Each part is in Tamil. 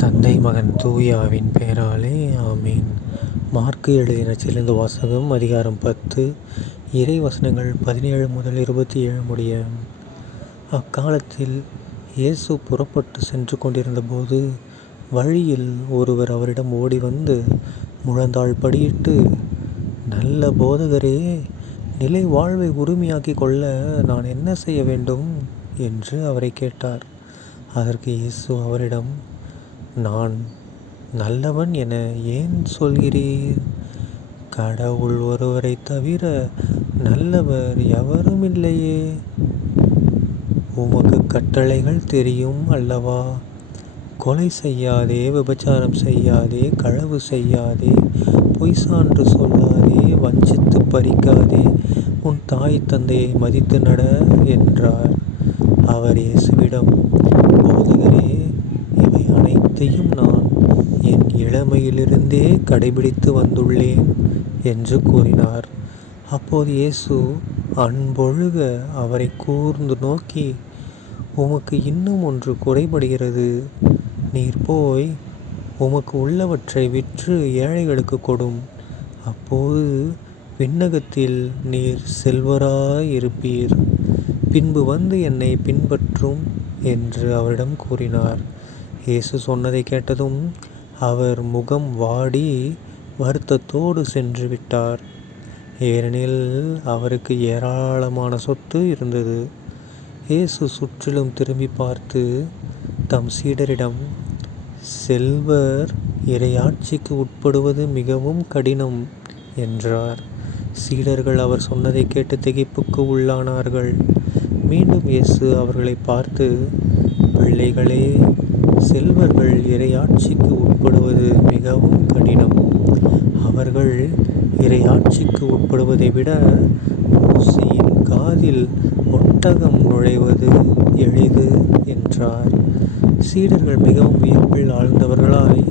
தந்தை மகன் தூயாவின் பெயராலே ஆமீன். மார்க்கு எழுதின நற்செய்தியிலிருந்து வாசகம். அதிகாரம் 10, இறை வசனங்கள் 17 முதல் 27 முடிய. அக்காலத்தில் இயேசு புறப்பட்டு சென்று கொண்டிருந்தபோது வழியில் ஒருவர் அவரிடம் ஓடி வந்து முழந்தாள் படியிட்டு, நல்ல போதகரே, நிலை வாழ்வை உரிமையாக்கி கொள்ள நான் என்ன செய்ய வேண்டும் என்று அவரை கேட்டார். அதற்கு இயேசு அவரிடம், நான் நல்லவன் என ஏன் சொல்கிறீர்? கடவுள் ஒருவரை தவிர நல்லவர் எவரும் இல்லையே. உமக்கு கட்டளைகள் தெரியும் அல்லவா? கொலை செய்யாதே, விபச்சாரம் செய்யாதே, களவு செய்யாதே, பொய் சான்று சொல்லாதே, வஞ்சித்து பறிக்காதே, உன் தாய் தந்தையை மதித்து நட என்றார். அவர் இயேசுவிடம், போதகரே, இவை அனைத்தையும் நான் என் இளமையிலிருந்தே கடைபிடித்து வந்துள்ளேன் என்று கூறினார். அப்போது இயேசு அன்பொழுக அவரை கூர்ந்து நோக்கி, உமக்கு இன்னும் ஒன்று குறைபடுகிறது. நீர் போய் உமக்கு உள்ளவற்றை விற்று ஏழைகளுக்கு கொடும். அப்போது விண்ணகத்தில் நீர் செல்வராயிருப்பீர். பின்பு வந்து என்னை பின்பற்றும் என்று அவரிடம் கூறினார். இயேசு சொன்னதை கேட்டதும் அவர் முகம் வாடி வருத்தத்தோடு சென்று விட்டார். ஏனெனில் அவருக்கு ஏராளமான சொத்து இருந்தது. இயேசு சுற்றிலும் திரும்பி பார்த்து தம் சீடரிடம், செல்வர் இறையாட்சிக்கு உட்படுவது மிகவும் கடினம் என்றார். சீடர்கள் அவர் சொன்னதை கேட்டு திகைப்புக்கு உள்ளானார்கள். மீண்டும் இயேசு அவர்களை பார்த்து, பிள்ளைகளே, செல்வர்கள் இறையாட்சிக்கு உட்படுவது மிகவும் கடினம். அவர்கள் இறையாட்சிக்கு உட்படுவதை விட ஊசியின் காதில் ஒட்டகம் நுழைவது எளிது என்றார். சீடர்கள் மிகவும் வியப்பில் ஆழ்ந்தவர்களாய்,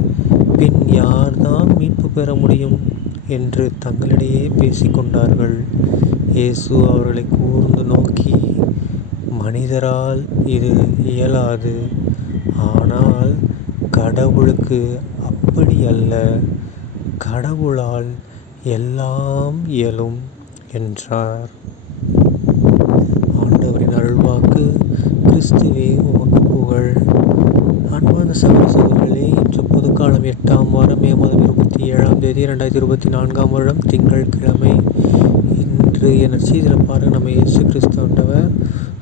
பின் யார்தான் மீட்பு பெற முடியும் என்று தங்களிடையே பேசிக்கொண்டார்கள். இயேசு அவர்களை கூர்ந்து நோக்கி, மனிதரால் இது இயலாது, ஆனால் கடவுளுக்கு அப்படி அல்ல. கடவுளால் எல்லாம் இயலும் என்றார். ஆண்டவரின் அருள்வாக்கு. கிறிஸ்துவே உமக்கு புகழ். அன்பான சகோதரர்களே, இன்று பொதுக்காலம் 8ஆம் வாரம் மே மாதம் 27ஆம் தேதி 2024ஆம் வருடம் திங்கட்கிழமை. இன்று என் செய்தியில் பாருங்கள், நம்ம இயேசு கிறிஸ்து ஆண்டவர்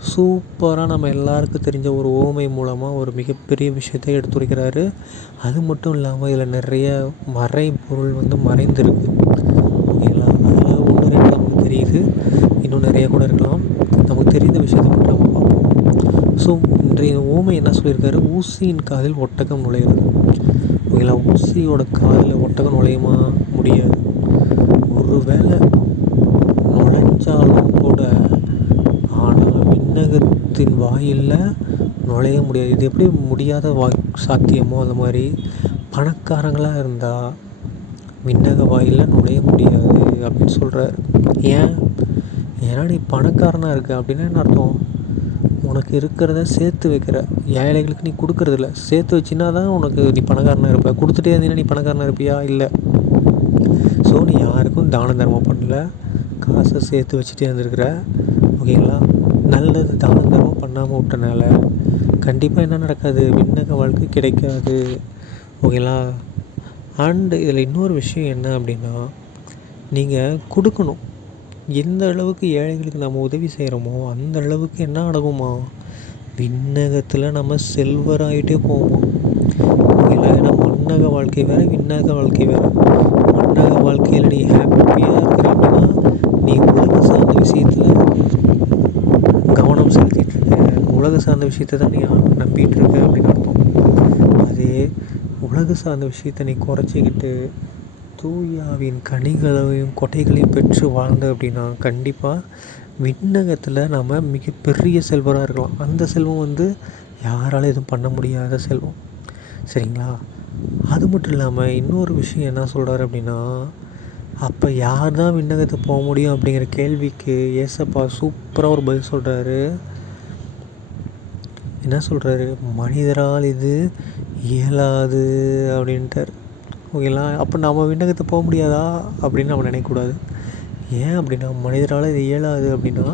சூப்பராக நம்ம எல்லாருக்கும் தெரிஞ்ச ஒரு ஓமை மூலமாக ஒரு மிகப்பெரிய விஷயத்தை எடுத்துரைக்கிறாரு. அது மட்டும் இல்லாமல் இதில் நிறைய மறைபொருள் மறைந்திருக்கு. ஓகேங்களா? அதில் ஒன்று ரெண்டு நமக்கு தெரியுது, இன்னும் நிறைய கூட இருக்கலாம். நமக்கு தெரிந்த விஷயத்தை மட்டும் நம்ம பார்ப்போம். ஸோ இன்றைய ஓமை என்ன சொல்லியிருக்காரு? ஊசியின் காதில் ஒட்டகம் நுழையிறது. ஓகேங்களா? ஊசியோட காதில் ஒட்டகம் நுழையுமா? முடியாது. ஒரு வேளை நுழைஞ்சாலும் கூட, ஆனால் விண்ணகத்தின் வாயிலில் நுழைய முடியாது. இது எப்படி முடியாத சாத்தியமோ அந்த மாதிரி பணக்காரங்களாக இருந்தால் விண்ணக வாயிலில் நுழைய முடியாது அப்படின்னு சொல்கிறார். ஏன்னா நீ பணக்காரனாக இருக்க அப்படின்னா என்ன அர்த்தம்? உனக்கு இருக்கிறத சேர்த்து வைக்கிற, ஏழைகளுக்கு நீ கொடுக்கறதில்ல. சேர்த்து வச்சின்னா தான் உனக்கு நீ பணக்காரனாக இருப்ப. கொடுத்துட்டே இருந்தீங்கன்னா நீ பணக்காரனாக இருப்பியா? இல்லை. ஸோ நீ யாருக்கும் தான தர்மம் பண்ணல, காசை சேர்த்து வச்சுட்டே இருந்திருக்கிற. ஓகேங்களா? நல்லது தான தர்மம் பண்ணாமல் விட்டனால கண்டிப்பாக என்ன நடக்காது? விண்ணக வாழ்க்கை கிடைக்காது. ஓகேங்களா? அண்டு இதில் இன்னொரு விஷயம் என்ன அப்படின்னா, நீங்கள் கொடுக்கணும். எந்த அளவுக்கு ஏழைகளுக்கு நம்ம உதவி செய்கிறோமோ அந்த அளவுக்கு என்ன நடக்குமா? விண்ணகத்தில் நம்ம செல்வராகிட்டே போவோம். ஓகேங்களா? ஏன்னா மண்ணக வாழ்க்கை வேறு, விண்ணக வாழ்க்கை வேறு. மண்ணக வாழ்க்கையில் நீ ஹாப்பியாக இருக்கிற அப்படின்னா நீ உலக சார்ந்த விஷயத்தில் கவனம் செலுத்திகிட்ருக்க, உலக சார்ந்த விஷயத்தை தான் நீ நம்பிகிட்டு இருக்க அப்படின்னு அர்த்தம். அதே உலக சார்ந்த விஷயத்தை நீ குறைச்சிக்கிட்டு தூயாவின் கனிகளையும் கொட்டைகளையும் பெற்று வாழ்ந்த அப்படின்னா கண்டிப்பாக விண்ணகத்தில் நம்ம மிகப்பெரிய செல்வராக இருக்கலாம். அந்த செல்வம் யாராலும் எதுவும் பண்ண முடியாத செல்வம். சரிங்களா? அது மட்டும் இல்லாமல் இன்னொரு விஷயம் என்ன சொல்கிறாரு அப்படின்னா, அப்போ யார் தான் விண்ணகத்துக்கு போக முடியும் அப்படிங்கிற கேள்விக்கு ஏசப்பா சூப்பராக ஒரு பதில் சொல்கிறாரு. என்ன சொல்கிறாரு, மனிதரால் இது இயலாது அப்படின்ட்டார். ஓகேங்களா? அப்போ நம்ம விண்ணகத்தை போக முடியாதா அப்படின்னு நம்ம நினைக்கக்கூடாது. ஏன் அப்படின்னா, மனிதரால் இது இயலாது அப்படின்னா,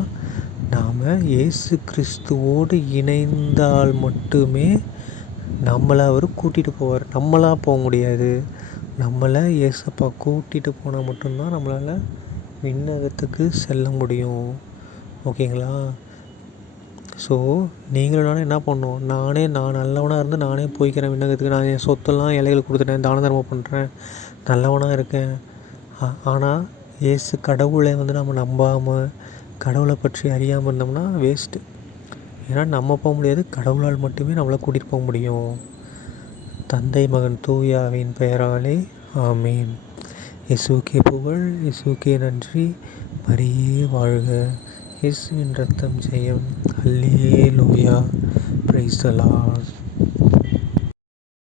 நாம் இயேசு கிறிஸ்துவோடு இணைந்தால் மட்டுமே நம்மளை அவர் கூட்டிகிட்டு போவார். நம்மளாக போக முடியாது. நம்மளை இயேசப்பா கூட்டிகிட்டு போனால் மட்டும்தான் நம்மளால் விண்ணகத்துக்கு செல்ல முடியும். ஓகேங்களா? ஸோ நீங்களும் என்ன பண்ணணும், நான் நல்லவனாக இருந்து நானே போய்க்கிறேன் விண்ணகத்துக்கு. நான் என் சொத்தெல்லாம் ஏழைகளுக்கு கொடுத்துட்டேன், தான தர்மம் பண்ணுறேன், நல்லவனாக இருக்கேன். ஆனால் இயேசு கடவுளை நம்ம நம்பாமல், கடவுளை பற்றி அறியாமல் இருந்தோம்னா வேஸ்ட்டு. ஏன்னா நம்ம போக முடியாது, கடவுளால் மட்டுமே நம்மளை கூட்டிகிட்டு போக முடியும். தந்தை மகன் தூய ஆவியின் பெயராலே ஆமீன். இயேசுவுக்கே புகழ், இயேசுவுக்கே நன்றி, மரியே வாழ்க, இயேசுவின் ரத்தம் ஜெயம், அல்லேலூயா, பிரைஸ் தி லார்ட்.